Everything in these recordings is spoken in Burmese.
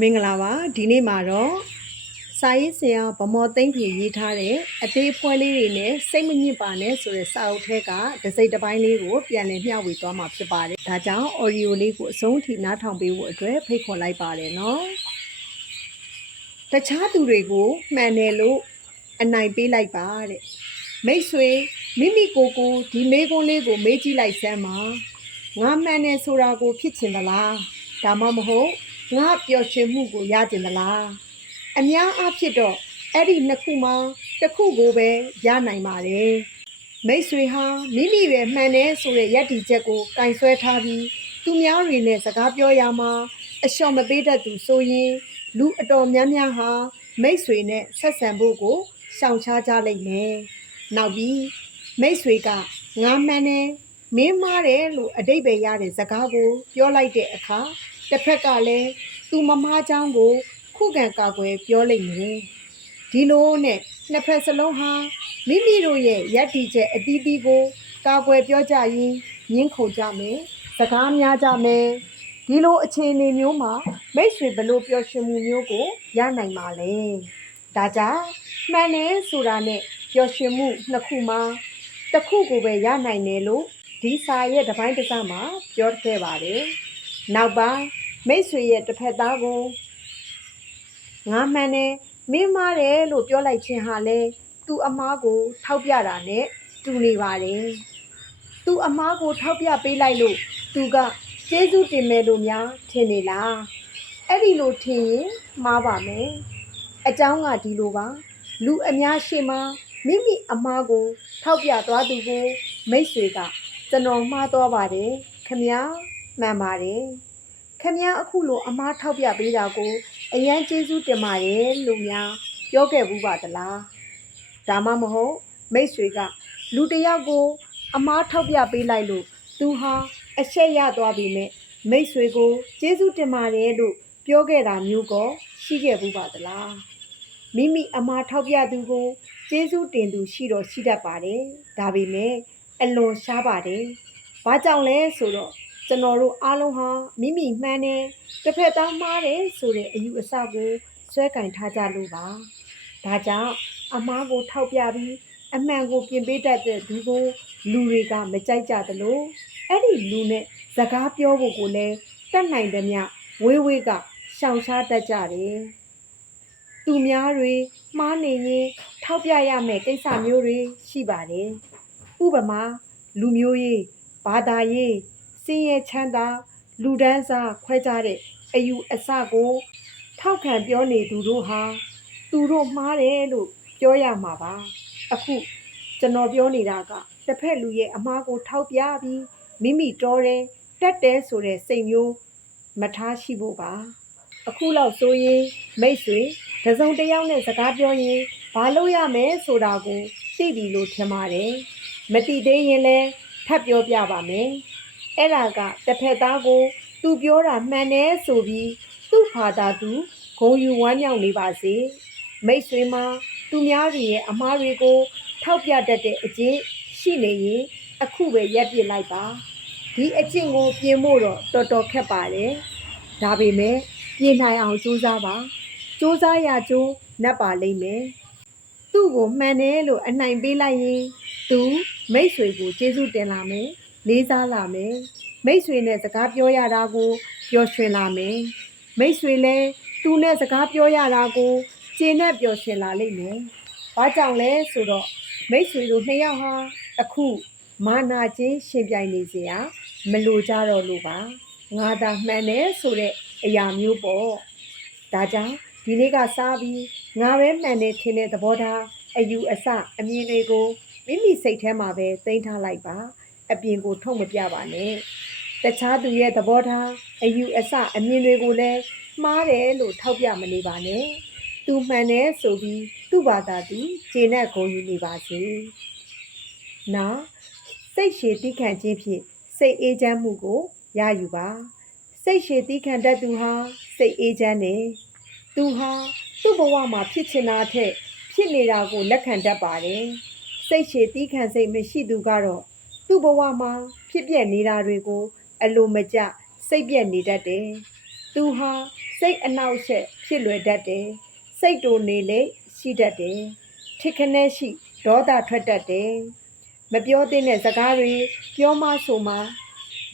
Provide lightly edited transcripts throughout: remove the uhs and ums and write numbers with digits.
မင်္ဂလာပါဒီနေ့မှာတော့စာရေးဆရာဗမော်သိန်းဖေရေးထားတဲ့အသေးအဖွဲလေးတွေနဲ့စိတ်မညစ်ပါနဲ့ဆိုတဲ့စာအုပ်ထဲကတစ်စိတ်တစ်ပိုင်းလေးကိုပြန်လည်မျှဝေသွားမှာဖြစ်ပါတယ်ဒါကြောင့် audio လေးကိုအဆုံးထိနားထောင်ပေးဖို့အတွက်ဖိတ်ခေါ်လိုက်ပါတယ်နော်တခြားသူတွေကိုမှန်တယ်လို့အနိုင်ပေးလိုက်ပါတဲ့မိတ်ဆွေမိမိကိုယ်ကိုဒီမေးခွန်းလေးကိုမေးကြည့်လိုက်စမ်းပါငါမှန်တယ်ဆိုတာကိုဖြစ်ချင်သလားဒါမှမဟုတ်ငါပျော်ရွှင်မှုကိုရကျင်သလားအများအားဖြင့်တော့အဲ့ဒီနှစ်ခုမှာတစ်ခုကိုပဲရနိုင်ပါတယ်မိတ်ဆွေဟာမိမိပဲမှန်တယ်ဆိုတဲ့ယက်တီချက်ကိုကင်ဆွဲထားပြီးသူများတွေနဲ့စကားပြောရမှာအလျှော့မပေးတတ်သူဆိုရင်လူအတော်များများဟာမိတ်ဆွေနဲ့ဆက်ဆံဖို့ကိုရှောင်ရှားကြလိမ့်မယ်နောက်ပြီးမိတ်ဆွေကငါမှန်တယ်မင်းမားတယ်လို့အတိတ်ပဲရတဲ့စကားကိုပြောလိုက်တဲ့အခါတစ်ဖက်ကလည်းသူမမားချောင်းကိုခုခံကာကွယ်ပြောလိုက်မယ်ဒီလိုနဲ့နှစ်ဖက်စလုံးဟာမိမိတို့ရဲ့ယက်တီချက်အသီးသီးကိုကာကွယ်ပြောကြရင်ညှင်းခုန်ကြမယ်စကားများကြမယ်ဒီလိုအခြေအနေမျိုးမှာမိတ်ဆွေဘလို့ပျော်ရွှင်မှုမျိုးကိုရနိုင်ပါလဲဒါကြောင့်မှန်တယ်ဆိုတာနဲ့ပျော်ရွှင်မှုနှစ်ခုမှာတစ်ခုကိုပဲရနိုင်တယ်လို့ဒီစာရဲ့တစ်ပိုင်းတစ်စမှာပြောခဲ့ပါတယ်နောက်ပိုင်းမိတ်ဆွေရဲ့တစ်ဖက်သားကိုငါမှန်တယ်မင်းမားတယ်လို့ပြောလိုက်ခြင်းဟာလဲသူအမားကိုထောက်ပြတာနဲ့တူနေပါတယ်သူအမားကိုထောက်ပြပေးလိုက်လို့သူကကျေးဇူးတင်မယ်လို့များထင်နေလားအဲ့ဒီလိုထင်ရင်မှားပါမယ်အကြောင်းကဒီလိုပါလူအများရှိမှမိမိအမားကိုထောက်ပြသွားသူကိုမိတ်ဆွေကကျွန်တော်မှားသွားပါတယ်ခမညာမှန်ပါတယ်ခမညာအခုလိုအမားထောက်ပြပေးတာကိုအရန်ကျေးဇူးတင်ပါတယ်လို့များပြောခဲ့ဘူးပါသလားဒါမှမဟုတ်မိတ်ဆွေကလူတစ်ယောက်ကိုအမားထောက်ပြပေးလိုက်လို့သူဟာအရှက်ရသွားပြီမဲ့မိတ်ဆွေကိုကျေးဇူးတင်ပါတယ်လို့ပြောခဲ့တာမျိုးကောရှိခဲ့ဘူးပါသလားမိမိအမားထောက်ပြသူကိုကျေးဇူးတင်သူရှိတော့ရှိတတ်ပါတယ်ဒါပေမဲ့အလွန်ရှားပါတယ်ဘာကြောင့်လဲဆိုတော့ကျွန်တော်တို့အားလုံးဟာမိမိမှန်တယ်တစ်ဖက်သားမှားတယ်ဆိုတဲ့အယူအဆကိုဆွဲကင်ထားကြလို့ပါဒါကြောင့်အမားကိုထောက်ပြပြီးအမှန်ကိုပြင်ပေးတတ်တဲ့သူကိုလူတွေကမကြိုက်ကြသလိုအဲ့ဒီလူနဲ့စကားပြောဖို့ကိုလည်းတတ်နိုင်တဲ့မြဝေးဝေးကရှောင်ရှားတတ်ကြတယ်သူများတွေမှားနေရင်ထောက်ပြရမယ့်ကိစ္စမျိုးတွေရှိပါတယ်ဥပမာလူမျိုးရေးဘာသာရေးစင်ရဲ့ချမ်းသာလူဒန်းစားခွဲခြားတဲ့အယူအဆကိုထောက်ခံပြောနေသူတို့ဟာသူတို့မှားတယ်လို့ပြောရမှာပါအခုကျွန်တော်ပြောနေတာကတစ်ဖက်လူရဲ့အမှားကိုထောက်ပြပြီးမိမိတော်တယ်တက်တယ်ဆိုတဲ့စိတ်မျိုးမထားရှိဖို့ပါအခုလောက်ဆိုရင်မိတ်ဆွေတစ်စုံတစ်ယောက်နဲ့စကားပြောရင်ဘာလုပ်ရမယ်ဆိုတာကိုသိပြီလို့ထင်ပါတယ်မသိသေးရင်လည်းထပ်ပြောပြပါမယ်အဲ့ဒါကတစ်ဖက်သားကိုသူပြောတာမှန်တယ်ဆိုပြီးသူ့ဖာသာသူဂုဏ်ယူဝမ်းမြောက်နေပါစေမိတ်ဆွေမှာသူများတွေရဲ့အမှားတွေကိုထောက်ပြတတ်တဲ့အကျင့်ရှိနေရင်အခုပဲရပ်ပစ်လိုက်ပါဒီအကျင့်ကိုပြင်ဖို့တော့တော်တော်ခက်ပါတယ်ဒါပေမဲ့ပြင်နိုင်အောင်ကြိုးစားပါကြိုးစားရကြိုးနှက်ပါလိမ့်မယ်သူ့ကိုမှန်တယ်လို့အနိုင်ပေးလိုက်ရင်သူမိတ်ဆွေကိုကျေးဇူးတင်လာမယ်လေးစားလာမယ်မိတ်ဆွေနဲ့စကားပြောရတာကိုပျော်ရွှင်လာမယ်မိတ်ဆွေလည်းသူနဲ့စကားပြောရတာကိုကျေနပ်ပျော်ရွှင်လာလိမ့်မယ်ဘာကြောင့်လဲဆိုတော့မိတ်ဆွေတို့နှစ်ယောက်ဟာအခုမာနာချင်းရှင်ပြိုင်နေစရာမလိုကြတော့လို့ပါငါသာမှန်တယ်ဆိုတဲ့အရာမျိုးပေါ့ဒါကြောင့်ဒီနေ့ကစားပြီးငါပဲမှန်တယ်ထင်တဲ့သဘောထားအယူအဆအမြင်တွေကိုမိမိစိတ်ထဲမှာပဲသိမ်းထားလိုက်ပါအပြင်ကိုထုတ်မပြပါနဲ့တခြားသူရဲ့သဘောထားအယူအဆအမြင်တွေကိုလည်းမှားတယ်လို့ထောက်ပြမနေပါနဲ့သူမှန်တယ်ဆိုပြီးသူ့ဘာသာသူကျေနပ်ဂုဏ်ယူနေပါစေနောက်စိတ်ရှည်သီးခံခြင်းဖြင့်စိတ်အေးချမ်းမှုကိုရယူပါစိတ်ရှည်သီးခံတတ်သူဟာစိတ်အေးချမ်းတယ်သူဟာသူ့ဘဝမှာဖြစ်ချင်တာထက်ဖြစ်နေတာကိုလက်ခံတတ်ပါတယ်စိတ်ရှည်သီးခံစိတ်မရှိသူကတော့သူ့ဘဝမှာဖြစ်ပျက်နေတာတွေကိုအလိုမကျစိတ်ပြက်နေတတ်တယ်သူဟာ စိတ်အနှောက်အယှက်ဖြစ်လွယ်တတ်တယ်စိတ်တိုနေလေရှိတတ်တယ်ထစ်ခနဲရှိဒေါသထွက်တတ်တယ်မပြောသင့်တဲ့စကားတွေပြောမှဆိုမှ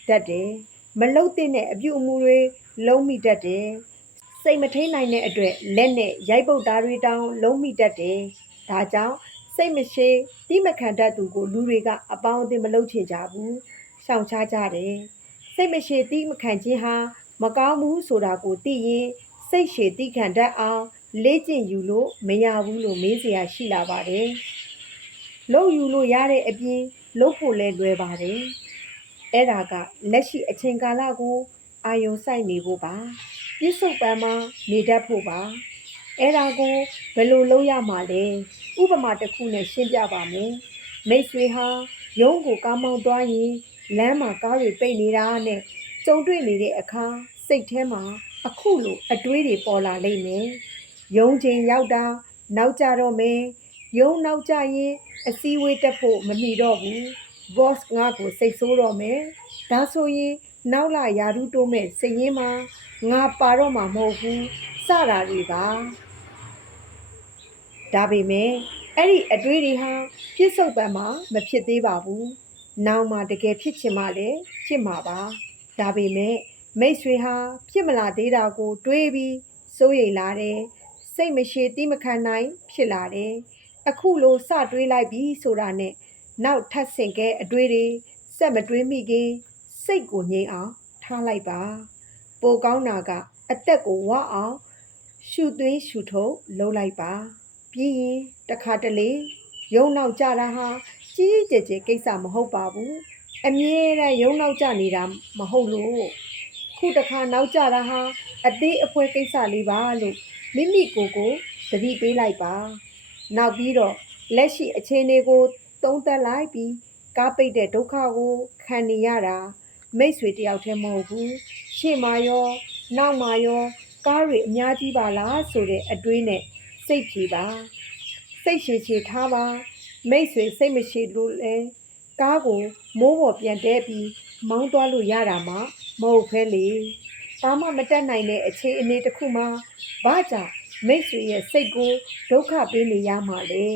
တတ်တယ်မလှုပ်သင့်တဲ့အပြုအမူတွေလုံးမိတတ်တယ်စိတ်မထိန်နိုင်တဲ့အတွက်လက်နဲ့ရိုက်ပုတ်တာတွေတောင်လုံးမိတတ်တယ်ဒါကြောင့်စိတ်မရှိတိမခံတတ်သူကိုလူတွေကအပေါင်းအသင်းမလုပ်ချင်ကြဘူးရှောင်ရှားကြတယ်စိတ်မရှိတိမခံခြင်းဟာမကောင်းဘူးဆိုတာကိုသိရင်စိတ်ရှည်တိခံတတ်အောင်လေ့ကျင့်ယူလို့မရဘူးလို့မေးစရာရှိလာပါတယ်လုပ်ယူလို့ရတဲ့အပြင်လုပ်ဖို့လည်းလွယ်ပါတယ်အဲ့ဒါကလက်ရှိအချိန်ကာလကိုအာယုံစိုက်နေဖို့ပါပြစ္ဆုတ်ပံမှာနေတတ်ဖို့ပါအဲ့ဒါကိုဘယ်လိုလုပ်ရမှာလဲဥပမာတစ်ခုနဲ့ရှင်းပြပါမယ်မိတ်ဆွေဟာရုံးကိုကားမောင်းသွားရင်လမ်းမှာကားတွေပိတ်နေတာနဲ့ကြုံတွေ့နေတဲ့အခါစိတ်ထဲမှာအခုလိုအတွေးတွေပေါ်လာလိမ့်မယ်ရုံးချိန်ရောက်တာနောက်ကြတော့မယ်ရုံးနောက်ကြရင်အစည်းအဝေးတက်ဖို့မမီတော့ဘူး boss ငါ့ကိုစိတ်ဆိုးတော့မယ်ဒါဆိုရင်နောက်လာယာရုတိုးမဲ့စိတ်ရင်းမှာငါပါတော့မှာမဟုတ်ဘူးစတာတွေပါဒါပေမဲ့အဲ့ဒီအတွေးတွေဟာပြစ္ဆုတ်ပံမှာမဖြစ်သေးပါဘူးနောက်မှတကယ်ဖြစ်ချင်မှလည်းဖြစ်မှာပါဒါပေမဲ့မိတ်ဆွေဟာဖြစ်မလာသေးတာကိုတွေးပြီးစိုးရိမ်လာတယ်စိတ်မရှိတိမခံနိုင်ဖြစ်လာတယ်အခုလိုစတွေးလိုက်ပြီးဆိုတာနဲ့နောက်ထပ်ဆင့်ကဲအတွေးတွေစက်မတွေးမိခင်စိတ်ကိုငြိမ်အောင်ထားလိုက်ပါပိုကောင်းတာကအသက်ကိုဝအောင်ရှုသွင်းရှုထုတ်လုပ်လိုက်ပါပြီးရင်တခါတလေရုံနောက်ကြတာဟာကြီးကြီးကျယ်ကျယ်ကိစ္စမဟုတ်ပါဘူးအမြဲတမ်းရုံနောက်ကြနေတာမဟုတ်လို့ခုတခါနောက်ကြတာဟာအသေးအဖွဲကိစ္စလေးပါလို့မိမိကိုယ်ကိုသတိပေးလိုက်ပါနောက်ပြီးတော့လက်ရှိအခြေအနေကိုသုံးသပ်လိုက်ပြီးကားပိတ်တဲ့ဒုက္ခကိုခံနေရတာမိတ်ဆွေတယောက်တည်းမဟုတ်ဘူးရှေ့မှာရောနောက်မှာရောကားတွေအများကြီးပါလားဆိုတဲ့အတွေးနဲ့စိတ်ဖြေပါစိတ်ရှည်ရှည်ထားပါမိတ်ဆွေစိတ်မရှိလို့လဲကားကိုမိုးပေါ်ပြန်တဲပြီးမောင်းသွားလို့ရတာမှမဟုတ်ဖဲလေဒါမှမတက်နိုင်တဲ့အခြေအနေတစ်ခုမှာဘာကြောင့်မိတ်ဆွေရဲ့စိတ်ကိုဒုက္ခပေးနေရမှာလဲ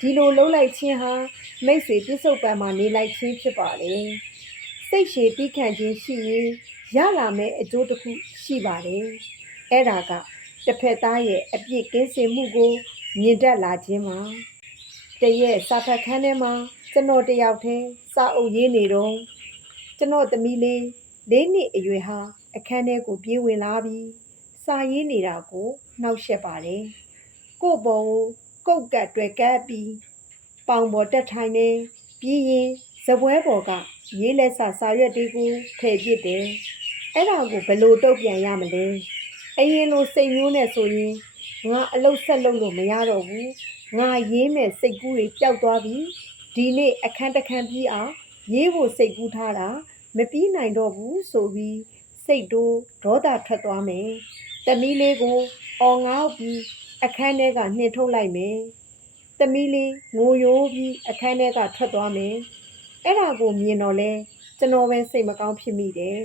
ဒီလိုလှုပ်လိုက်ခြင်းဟာမိတ်ဆွေပြစ္ဆုတ်ပံမှာနေလိုက်ခြင်းဖြစ်ပါလေစိတ်ရှည်တိခံခြင်းရှိရင်ရလာမယ့်အကျိုးတစ်ခုရှိပါတယ်အဲ့ဒါကတစ်ဖက်သားရဲ့အပြစ်ကင်းစင်မှုကိုမြင်တတ်လာခြင်းမှာတရက်စာဖတ်ခန်းထဲမှာကျွန်တော်တယောက်တည်းစာအုပ်ရေးနေတော့ကျွန်တော်သမီးလေး၄နှစ်အရွယ်ဟာအခန်းထဲကိုပြေးဝင်လာပြီးစာရေးနေတာကိုနှောက်ယှက်ပါတယ်ကို့ဘော်ကိုကုတ်ကတ်တွေ့ကပ်ပြီးပေါင်ပေါ်တက်ထိုင်နေပြီးရင်ဇပွဲပေါ်ကရေးလက်စာရွက်တွေကိုထည့်ပစ်တယ်အဲ့ဒါကိုဘယ်လိုတုတ်ပြန်ရမလဲအရင်လိုစိတ်မျိုးနဲ့ဆိုရင်ငါအလုတ်ဆက်လုပ်လို့မရတော့ဘူးငါရေးမဲ့စိတ်ကူးတွေပျောက်သွားပြီဒီနေ့အခန်းတစ်ခန်းပြီးအောင်ရေးဖို့စိတ်ကူးထားတာမပြီးနိုင်တော့ဘူးဆိုပြီးစိတ်တိုးဒေါသထွက်သွားမယ်သမီးလေးကိုအော်ငေါ့ပြီးအခန်းထဲကနှင်ထုတ်လိုက်မယ်သမီးလေးငိုယိုးပြီးအခန်းထဲကထွက်သွားမယ်အဲ့ဒါကိုမြင်တော့လဲကျွန်တော်ပဲစိတ်မကောင်းဖြစ်မိတယ်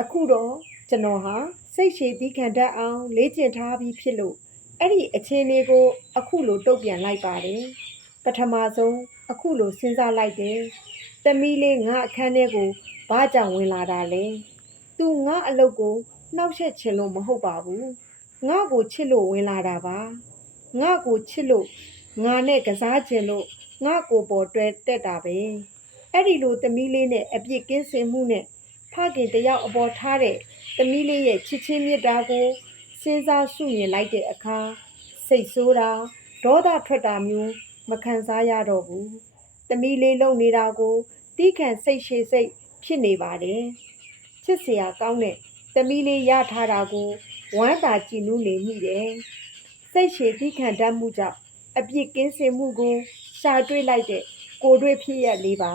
အခုတော့ကျွန်တော်ဟာစိတ်ရှည်သီးခံတတ်အောင်လေ့ကျင့်ထားပြီးဖြစ်လို့အဲ့ဒီအခြေအနေကိုအခုလိုတုတ်ပြန်လိုက်ပါတယ်ပထမဆုံးအခုလိုစဉ်းစားလိုက်တယ်သမီးလေးငါအခန်းထဲကိုဘာကြောင့်ဝင်လာတာလဲသူငါအလုပ်ကိုနှောက်ယှက်ချင်လို့မဟုတ်ပါဘူးငါ့ကိုချစ်လို့ဝင်လာတာပါငါ့ကိုချစ်လို့ငါနဲ့ကစားချင်လို့ငါ့ကိုပေါ်တွဲတက်တာပဲအဲ့ဒီလိုသမီးလေးနဲ့အပြစ်ကင်းစင်မှုနဲ့ဖခင်တယောက်အပေါ်ထားတဲ့သမီးလေးရဲ့ချစ်ချင်းမြတ်တာကိုစဉ်းစားရှုမြင်လိုက်တဲ့အခါစိတ်ဆိုးတာဒေါသထွက်တာမျိုးမခံစားရတော့ဘူးသမီးလေးလုံနေတာကိုတီးခံစိတ်ရှည်စိတ်ဖြစ်နေပါတယ်ချစ်စရာကောင်းတဲ့သမီးလေးရထားတာကိုဝမ်းသာကြည်နူးနေမိတယ်စိတ်ရှည်တီးခံတတ်မှုကြောင့်အပြစ်ကင်းစင်မှုကိုရှာတွေ့လိုက်တဲ့ကိုတွေ့ဖြစ်ရလေးပါ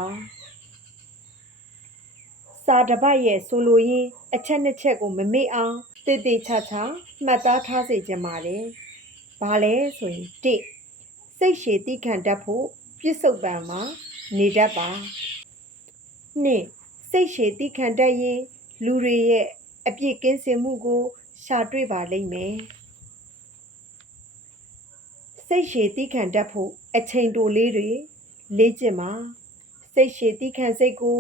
စာတစ်ပတ်ရဲ့ဆိုလိုရင်းအချက်နှစ်ချက်ကိုမမေ့အောင်တည်တည်ချာချာမှတ်သားထားစေချင်ပါတယ်။ဘာလဲဆိုရင်1စိတ်ရှည်တိခံတတ်ဖို့ပြစ္ဆုတ်ပံမှာနေတတ်ပါ2စိတ်ရှည်တိခံတတ်ရင်လူတွေရဲ့ အပြည့်ကင်းစင်မှုကိုရှာတွေ့ပါလိမ့်မယ်စိတ်ရှည်သီးခံတတ်ဖို့အချိန်တိုလေးတွေလေ့ကျင့်ပါစိတ်ရှည်သီးခံစိတ်ကို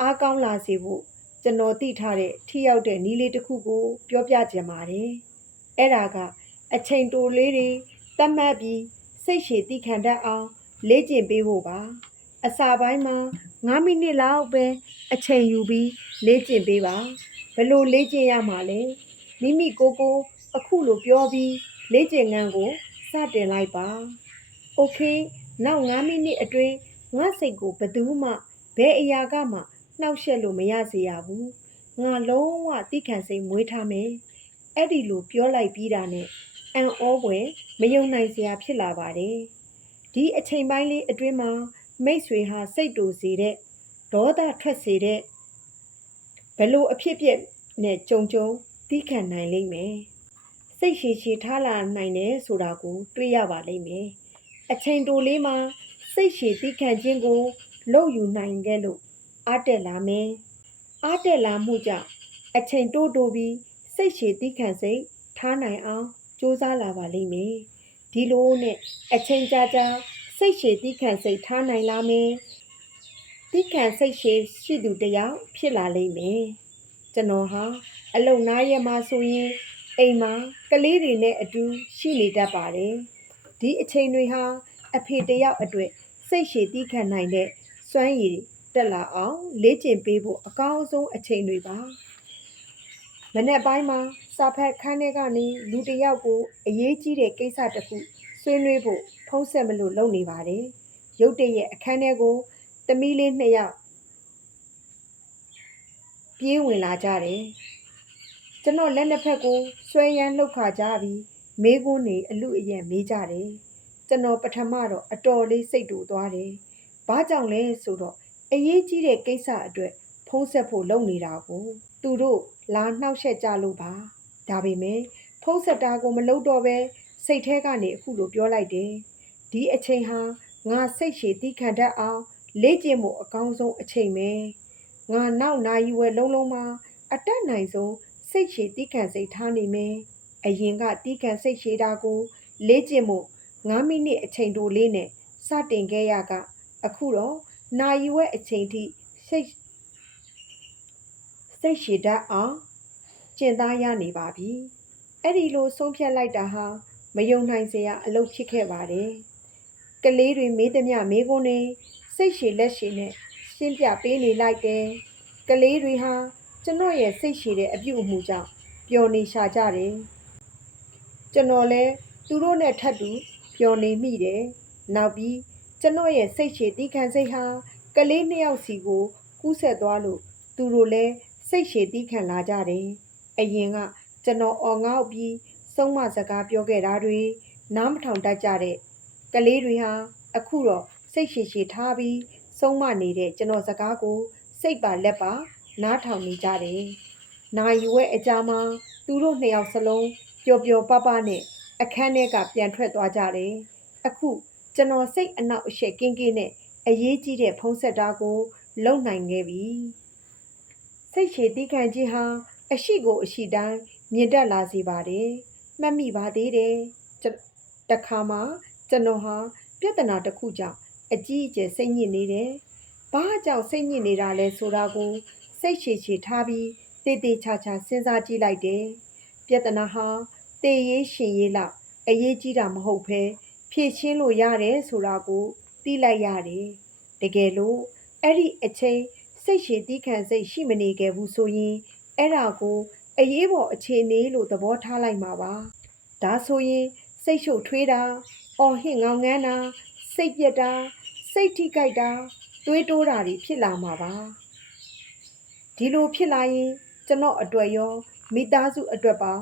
အားကောင်းလာစေဖို့ကျွန်တော်သိထားတဲ့ထိရောက်တဲ့နည်းလေးတစ်ခုကိုပြောပြချင်ပါတယ်အဲ့ဒါကအချိန်တိုလေးတွေသတ်မှတ်ပြီးစိတ်ရှည်သီးခံတတ်အောင်လေ့ကျင့်ပေးဖို့ပါအစာပိုင်းမှာ9မိနစ်လောက်ပဲအချိန်ယူပြီးလေ့ကျင့်ပေးပါဘယ်လိုလေ့ကျင့်ရမှာလဲမိမိကိုယ်ကိုအခုလိုပြောပြီးလေ့ကျင့်ခန်းကိုစတင်လိုက်ပါโอเคနောက်9မိနစ်အတွင်းငါစိတ်ကိုဘယ်သူမှဘယ်အရာကမှနှောက်ယှက်လို့မရစေရဘူးငါလုံးဝတိခံစိတ်မွေးထားမယ်အဲ့ဒီလိုပြောလိုက်ပြီးတာနဲ့အံ့ဩဖွယ်မယုံနိုင်စရာဖြစ်လာပါတယ်ဒီအချိန်ပိုင်းလေးအတွင်းမှာမိတ်ဆွေဟာစိတ်တူစေတဲ့ဒေါသထွက်စေတဲ့ဘလို့အဖြစ်ပြက်နဲ့ကြုံတီးခံနိုင်လိမ့်မယ်စိတ်ရှည်ရှည်ထားလာနိုင်တယ်ဆိုတာကိုတွေ့ရပါလိမ့်မယ်အချိန်တိုလေးမှာစိတ်ရှည်တီးခံခြင်းကိုလုပ်ယူနိုင်ခဲ့လို့အားတက်လာမယ်အားတက်လာမှုကြောင့်အချိန်တိုးပြီးစိတ်ရှည်တီးခံစိတ်ထားနိုင်အောင်ကြိုးစားလာပါလိမ့်မယ်ဒီလိုနဲ့အချိန်ကြာစိတ်ရှည်တီးခံစိတ်ထားနိုင်လာမယ်တီးခံစိတ်ရှည်ရှိသူတယောက်ဖြစ်လာလိမ့်မယ်ကျွန်တော်ဟာအလုံနားရမှာဆိုရင်အိမ်မှာကလေးတွေနဲ့အတူရှိနေတတ်ပါတယ်ဒီအချိန်တွေဟာအဖေတယောက်အတွက်စိတ်ရှည်တီးခံနိုင်တဲ့စွမ်းရည်တက်လာအောင်လေ့ကျင့်ပေးဖို့အကောင်းဆုံးအချိန်တွေပါမနေ့ပိုင်းမှာစာဖတ်ခန်းထဲကနေလူတယောက်ကိုအရေးကြီးတဲ့ကိစ္စတစ်ခုဆွေးနွေးဖို့ဖုံးဆက်မလို့လုပ်နေပါတယ်ရုတ်တရက်အခန်းထဲကိုသမီးလေး2ယောက်ပြေးဝင်လာကြတယ်ကျွန်တော်လက်နှစ်ဖက်ကိုဆွဲရမ်းလှုပ်ခါကြပြီးမေးခွန်းနေအလူအယံမေးကြတယ်ကျွန်တော်ပထမတော့အတော်လေးစိတ်တူသွားတယ်ဘာကြောင့်လဲဆိုတော့အရေးကြီးတဲ့ကိစ္စအတွက်ဖုံးဆက်ဖို့လုပ်နေတာကိုသူတို့လာနှောက်ယှက်ကြလို့ပါဒါပေမဲ့ဖုံးဆက်တာကိုမလုပ်တော့ပဲစိတ်ထဲကနေအခုလိုပြောလိုက်တယ်ဒီအချိန်ဟာငါစိတ်ရှည်တီးခံတတ်အောင်လေ့ကျင့်ဖို့အကောင်းဆုံးအချိန်ပဲငါနောက်နာရီဝယ်လုံးမှာအတက်နိုင်ဆုံးစိတ်ရှည်တီးခံစိတ်ထားနေမယ်အရင်ကတီးခံစိတ်ရှည်တာကိုလေ့ကျင့်ဖို့9မိနစ်အချိန်တိုလေးနဲ့စတင်ခဲ့ရကအခုတော့နာရီဝက်အချိန်ထိစိတ်ရှည်တတ်အောင်ကျင့်သားရနေပါပြီအဲ့ဒီလိုဆုံးဖြတ်လိုက်တာဟာမယုံနိုင်စရာအလုပ်ဖြစ်ခဲ့ပါတယ်ကလေးတွေမေးသမျှမေးခွန်းတွေစိတ်ရှည်လက်ရှည်နဲ့ရှင်းပြပေးနေလိုက်တယ်ကလေးတွေဟာကျွန်တော်ရဲ့စိတ်ရှည်တဲ့အပြုအမူကြောင့်ပျော်နေရှာကြတယ်ကျွန်တော်လည်းသူတို့နဲ့ထပ်တူပျော်နေမိတယ်နောက်ပြီးကျွန်တော်ရဲ့စိတ်ရှည်တီးခံစိတ်ဟာကလေး2ယောက်စီကိုကူးဆက်သွားလို့သူတို့လည်းစိတ်ရှည်တီးခံလာကြတယ်အရင်ကကျွန်တော်အော်ငေါ့ပြီးဆုံးမစကားပြောခဲ့တာတွေနားမထောင်တတ်ကြတဲ့ကလေးတွေဟာအခုတော့စိတ်ရှည်ထားပြီးဆုံးမနေတဲ့ကျွန်တော်စကားကိုစိတ်ပါလက်ပါနားထောင်နေကြတယ်နာယူရဲ့အကြာမှာသူတို့2ယောက်စလုံးပျော်ပျော်ပပနဲ့အခန်းထဲကပြန်ထွက်သွားကြတယ်အခုကျွန်တော်စိတ်အနောက်အရှက်ကင်းနဲ့အရေးကြီးတဲ့ဖုံးဆက်တာကိုလုံနိုင်ခဲ့ပြီစိတ်ရှည်တီးခံခြင်းဟာအရှိကိုအရှိတိုင်းမြင့်တက်လာစေပါတယ်မှတ်မိပါသေးတယ်တခါမှကျွန်တော်ဟာပြဿနာတစ်ခုကြောင့်အကြီးအကျယ်စိတ်ညစ်နေတယ်ဘာကြောင့်စိတ်ညစ်နေတာလဲဆိုတာကိုစိတ်ရှည်ထားပြီးတေးသေးချာချာစဉ်းစားကြည့်လိုက်တယ်ပြဿနာဟာတေးရေးရှင်ရေးလောက်အရေးကြီးတာမဟုတ်ဘဲဖြည့်ရှင်းလို့ရတယ်ဆိုတာကိုသိလိုက်ရတယ်တကယ်လို့အဲ့ဒီအချိန်စိတ်ရှည်တီးခံစိတ်ရှိမနေခဲ့ဘူးဆိုရင်အဲ့ဒါကိုအရေးပေါ်အခြေအနေလို့သဘောထားလိုက်မှာပါဒါဆိုရင်စိတ်ရှုပ်ထွေးတာအော်ဟစ်ငေါငန်းတာစိတ်ပြက်တာစိတ်ထိကြိုက်တာသွေးတိုးတာတွေဖြစ်လာမှာပါဒီလိုဖြစ်လာရင်ကျွန်တော်အတွက်ရောမိသားစုအတွက်ပါ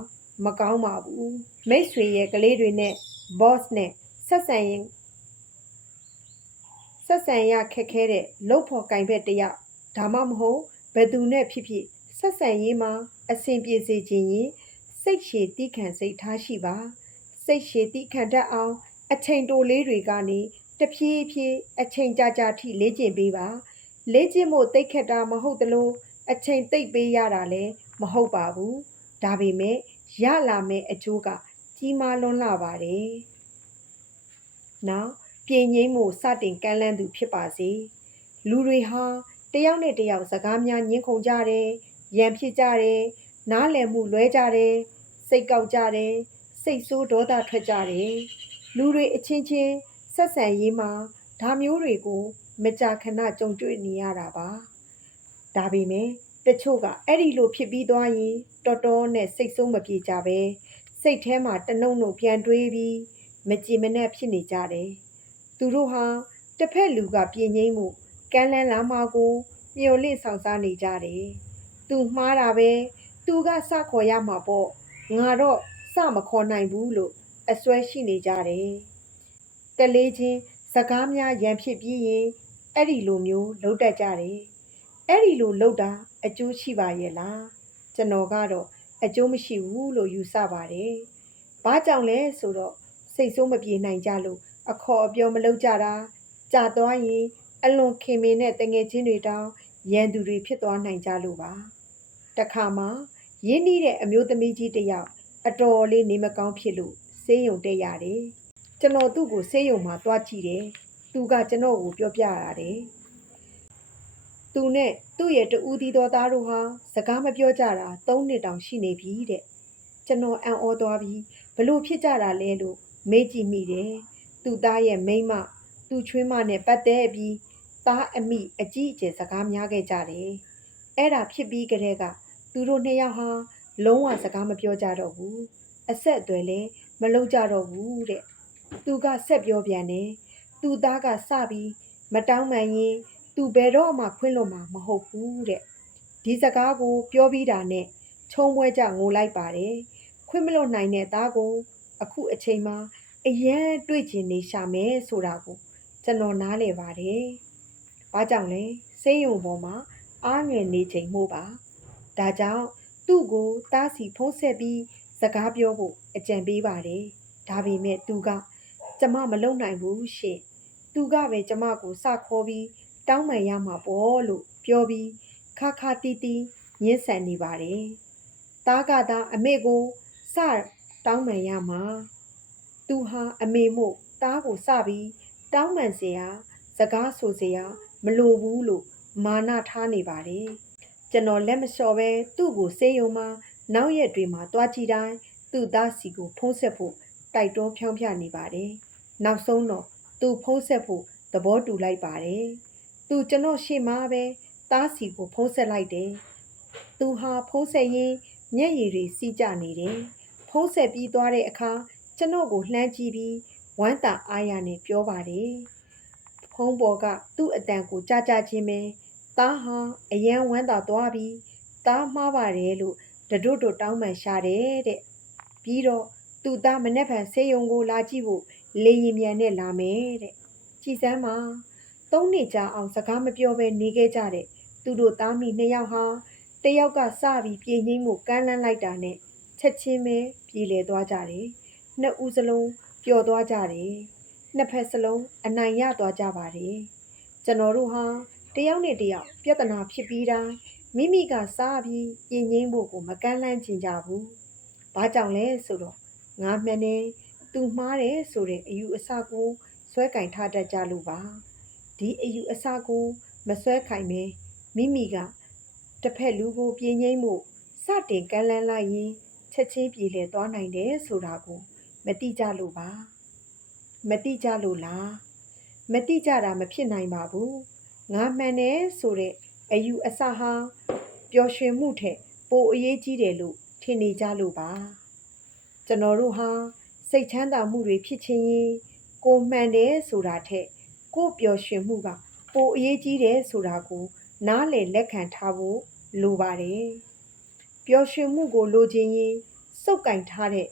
မကောင်းပါဘူးမိတ်ဆွေရဲ့ကလေးတွေနဲ့ boss နဲ့ဆက်ဆံရခက်ခဲတဲ့လုပ်ဖို့ကင်ဘက်တယောက်ဒါမှမဟုတ်ဘယ်သူနဲ့ဖြစ်ဖြစ်ဆက်ဆံရေးမှာအဆင်ပြေစေခြင်းရင်စိတ်ရှည်တီးခံစိတ်ထားရှိပါစိတ်ရှည်တီးခံတတ်အောင်အချိန်တိုလေးတွေကနေတဖြည်းဖြည်းအချိန်ကြာထိလေ့ကျင့်ပေးပါလေ့ကျင့်ဖို့တိတ်ခက်တာမဟုတ်သလိုအချိန်သိပ်ပေးရတာလည်း မဟုတ်ပါဘူးဒါပေမဲ့ရလာမယ့်အကျိုးကကြီးမားလွန်းလှပါတယ်နောက်ပြေငိမ့်မှုစတင်ကမ်းလှမ်းသူဖြစ်ပါစေလူတွေဟာတယောက်နဲ့တယောက်စကားများညှင်းခုန်ကြတယ်ရန်ဖြစ်ကြတယ်နားလည်မှုလွဲကြတယ်စိတ်ကောက်ကြတယ်စိတ်ဆိုးဒေါသထွက်ကြတယ်လူတွေအချင်းချင်းဆက်ဆံရေးမှာဒါမျိုးတွေကိုမကြာခဏကြုံတွေ့နေရတာပါဒါပေမဲ့တချို့ကအဲ့ဒီလိုဖြစ်ပြီးသွားရင်တော်တော်နဲ့စိတ်ဆိုးမပြေကြပဲစိတ်ထဲမှာတနှုံနှုံပြန်တွေးပြီးမကြည်မနှက်ဖြစ်နေကြတယ်သူတို့ဟာတစ်ဖက်လူကပြင်းငိမ့်မှုကမ်းလှမ်းလာမှကိုမျော်လင့်ဆောင်စားနေကြတယ်သူမှားတာပဲသူကစခေါ်ရမှာပေါ့ငါတော့စမခေါ်နိုင်ဘူးလို့အစွဲရှိနေကြတယ်ကလေးချင်းစကားများရန်ဖြစ်ပြီးရင်အဲ့ဒီလိုမျိုးလှုပ်တတ်ကြတယ်အဲ့ဒီလိုလှုပ်တာအကျိုးရှိပါရဲ့လားကျွန်တော်ကတော့အကျိုးမရှိဘူးလို့ယူဆပါတယ်ဘာကြောင့်လဲဆိုတော့စိတ်ဆိုးမပြေနိုင်ကြလို့အခေါ်အပြောမလုပ်ကြတာကြာသွားရင်အလွန်ခင်မင်တဲ့တငယ်ချင်းတွေတောင်ရန်သူတွေဖြစ်သွားနိုင်ကြလို့ပါတခါမှရင်းနှီးတဲ့အမျိုးသမီးကြီးတစ်ယောက်အတော်လေးနေမကောင်းဖြစ်လို့ဆေးရုံတက်ရတယ်ကျွန်တော်သူ့ကိုဆေးရုံမှာတွားကြည့်တယ်သူကကျွန်တော်ကိုပြောပြရတယ်သူနဲ့သူ့ရဲ့တူးသီးသောသားတို့ဟာစကားမပြောကြတာ3နှစ်တောင်ရှိနေပြီတဲ့ကျွန်တော်အံ့ဩသွားပြီးဘလို့ဖြစ်ကြတာလဲလို့မေးကြည့်မိတယ်သူ့သားရဲ့မိန်းမသူ့ချွေးမနဲ့ပတ်သက်ပြီးသားအမိအကြီးအကျယ်စကားများခဲ့ကြတယ်အဲ့ဒါဖြစ်ပြီးကတည်းကသူတို့နှစ်ယောက်ဟာလုံးဝစကားမပြောကြတော့ဘူးအဆက်အသွယ်လည်းမလုပ်ကြတော့ဘူးတဲ့သူကဆက်ပြောပြန်တယ်သူ့သားကစပြီးမတောင်းပန်ရင်သူဘယ်တော့မှခွင့်လွတ်မှာမဟုတ်ဘူးတဲ့ဒီစကားကိုပြောပြီးတာနဲ့ချုံပွဲကြငိုလိုက်ပါတယ်ခွင့်မလွတ်နိုင်တဲ့သားကိုအခုအချိန်မှာအရန်တွေ့ချင်နေရှာမယ်ဆိုတာကိုကျွန်တော်နားလည်ပါတယ်။ဘာကြောင့်လဲဆေးရုံပေါ်မှာအားငယ်နေချိန်မို့ပါ။ဒါကြောင့်သူ့ကိုတားစီဖုံးဆက်ပြီးစကားပြောဖို့အကြံပေးပါတယ်။ဒါပေမဲ့သူကကျမမလုံနိုင်ဘူးရှင်။သူကပဲကျမကိုစခေါ်ပြီးတောင်းပန်ရမှာပေါ့လို့ပြောပြီးခါခါတီးတီးညှင်းဆန်နေပါတယ်။တားကသာအမေကိုစတောင်းပန်ရမှာသူဟာအမေမို့တားကိုစပြီးတောင်းပန်เสียစကားဆိုเสียမလိုဘူးလို့မာနထားနေပါတယ်ကျွန်တော်လက်မလျှော်ပဲသူ့ကိုဆေးရုံမှာနောက်ရက်တွေမှာတွားကြည့်တိုင်းသူ့သားစီကိုဖုံးဆက်ဖို့တိုက်တွန်းဖြောင်းပြနေပါတယ်နောက်ဆုံးတော့သူဖုံးဆက်ဖို့သဘောတူလိုက်ပါတယ်သူကျွန်တော်ရှေ့မှာပဲသားစီကိုဖုံးဆက်လိုက်တယ်သူဟာဖုံးဆက်ရင်းမျက်ရည်တွေစီးကျနေတယ်ဖုံးဆက်ပြီးသွားတဲ့အခါကျွန်တော်ကိုလှမ်းကြည့်ပြီးဝမ်းသာအားရနဲ့ပြောပါတယ်ဖုံးပေါ်ကသူ့အတန်ကိုကြားကြချင်းပဲသားဟာအယံဝမ်းသာသွားပြီးသားမှားပါတယ်လို့တဒွတ်တို့တောင်းပန်ရှာတယ်တဲ့ပြီးတော့သူ့သားမနေ့ကဆေးရုံကိုလာကြည့်ဖို့လေရင်မြန်နဲ့လာမယ်တဲ့ကြည်စမ်းမှာ3နှစ်ကြာအောင်စကားမပြောဘဲနေခဲ့ကြတဲ့သူတို့သားမိ2ယောက်ဟာတယောက်ကစပြီးပြေငိမ့်မှုကမ်းလှမ်းလိုက်တာနဲ့ချက်ချင်းပဲပြေလည်သွားကြတယ်နှစ်ဦးစလုံးပျော်သွားကြတယ်နှစ်ဖက်စလုံးအနိုင်ရသွားကြပါတယ်ကျွန်တော်တို့ဟာတယောက်နဲ့တယောက်ပြဿနာဖြစ်ပြီးတိုင်းမိမိကစားပြီးပြင်ငိမ့်ဖို့ကိုမကန့်လန့်ချင်ကြဘူးဘာကြောင့်လဲဆိုတော့ငါမှန်တယ်သူမှားတယ်ဆိုတဲ့အယူအဆကိုဆွဲကင်ထားတတ်ကြလို့ပါဒီအယူအဆကိုမဆွဲကင်မဲမိမိကတစ်ဖက်လူကိုပြင်ငိမ့်ဖို့စတင်ကန့်လန့်လိုက်ရင်ချက်ချင်းပြေလည်သွားနိုင်တယ်ဆိုတာကိုမတိကြလို့ပါမတိကြလို့လားမတိကြတာမဖြစ်နိုင်ပါဘူးငါမှန်တယ်ဆိုတဲ့အယူအဆဟာပျော်ရွှင်မှုထက်ပိုအရေးကြီးတယ်လို့ထင်နေကြလို့ပါကျွန်တော်တို့ဟာစိတ်ချမ်းသာမှုတွေဖြစ်ခြင်းရင်ကိုမှန်တယ်ဆိုတာထက်ကိုပျော်ရွှင်မှုကပိုအရေးကြီးတယ်ဆိုတာကိုနားလည်လက်ခံထားဖို့လိုပါတယ်ပျော်ရွှင်မှုကိုလိုချင်ရင်စုပ်ကင်ထားတဲ့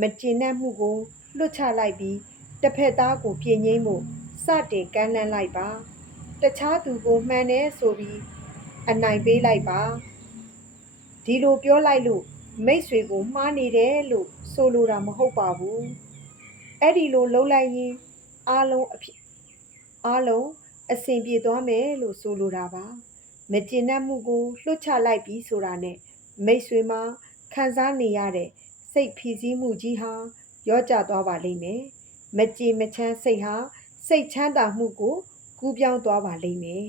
မကျေနပ်မှုကိုလွတ်ချလိုက်ပြီးတစ်ဖက်သားကိုပြင်ငိမ့်ဖို့စတင်ကမ်းလှမ်းလိုက်ပါတခြားသူကိုမှန်တယ်ဆိုပြီးအနိုင်ပေးလိုက်ပါဒီလိုပြောလိုက်လို့မိတ်ဆွေကိုမှားနေတယ်လို့ဆိုလိုတာမဟုတ်ပါဘူးအဲ့ဒီလိုလှုပ်လိုက်ရင်အားလုံးအဆင်ပြေသွားမယ်လို့ဆိုလိုတာပါမကျေနပ်မှုကိုလွတ်ချလိုက်ပြီးဆိုတာနဲ့ မိတ်ဆွေမှာခံစားနေရတဲ့စိတ်ဖိစီးမှုကြီးဟာရောကျသွားပါလိမ့်မယ်မကြည်မချမ်းစိတ်ဟာစိတ်ချမ်းသာမှုကိုကူးပြောင်းသွားပါလိမ့်မယ်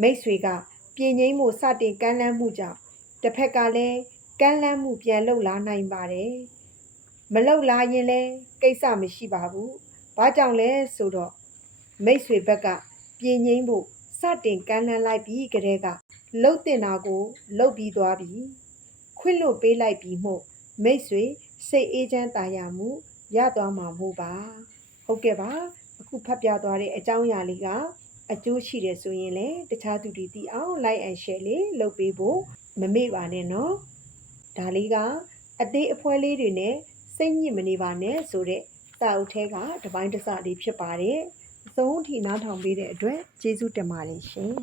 မိတ်ဆွေကပြင်းငိမ့်မှုစတင်ကမ်းလှမ်းမှုကြောင့်တစ်ဖက်ကလည်းကမ်းလှမ်းမှုပြန်လှုပ်လာနိုင်ပါတယ်မလှုပ်လာရင်လည်းကိစ္စမရှိပါဘူးဘာကြောင့်လဲဆိုတော့မိတ်ဆွေဘက်ကပြင်းငိမ့်ဖို့စတင်ကမ်းလှမ်းလိုက်ပြီးကတည်းကလှုပ်တင်တာကိုလှုပ်ပြီးသွားပြီခွင့်လွတ်ပေးလိုက်ပြီးမို့မိတ်ဆွေစိတ်အေးချမ်းသာယာမှုရသွားမှာမို့ပါဟုတ်ကဲ့ပါအခုဖတ်ပြသွားတဲ့အကြောင်းအရာလေးကအကျိုးရှိတယ်ဆိုရင်လည်းတခြားသူတွေသိအောင် like and share လေးလုပ်ပေးဖို့မမေ့ပါနဲ့နော်ဒါလေးကအသေးအဖွဲလေးတွေနဲ့စိတ်ညစ်မနေပါနဲ့ဆိုတဲ့စာအုပ်ထဲကတစ်ပိုင်းတစ်စလေးဖြစ်ပါတယ်အဆုံးထိနားထောင်ပေးတဲ့အတွက်ကျေးဇူးတင်ပါတယ်ရှင်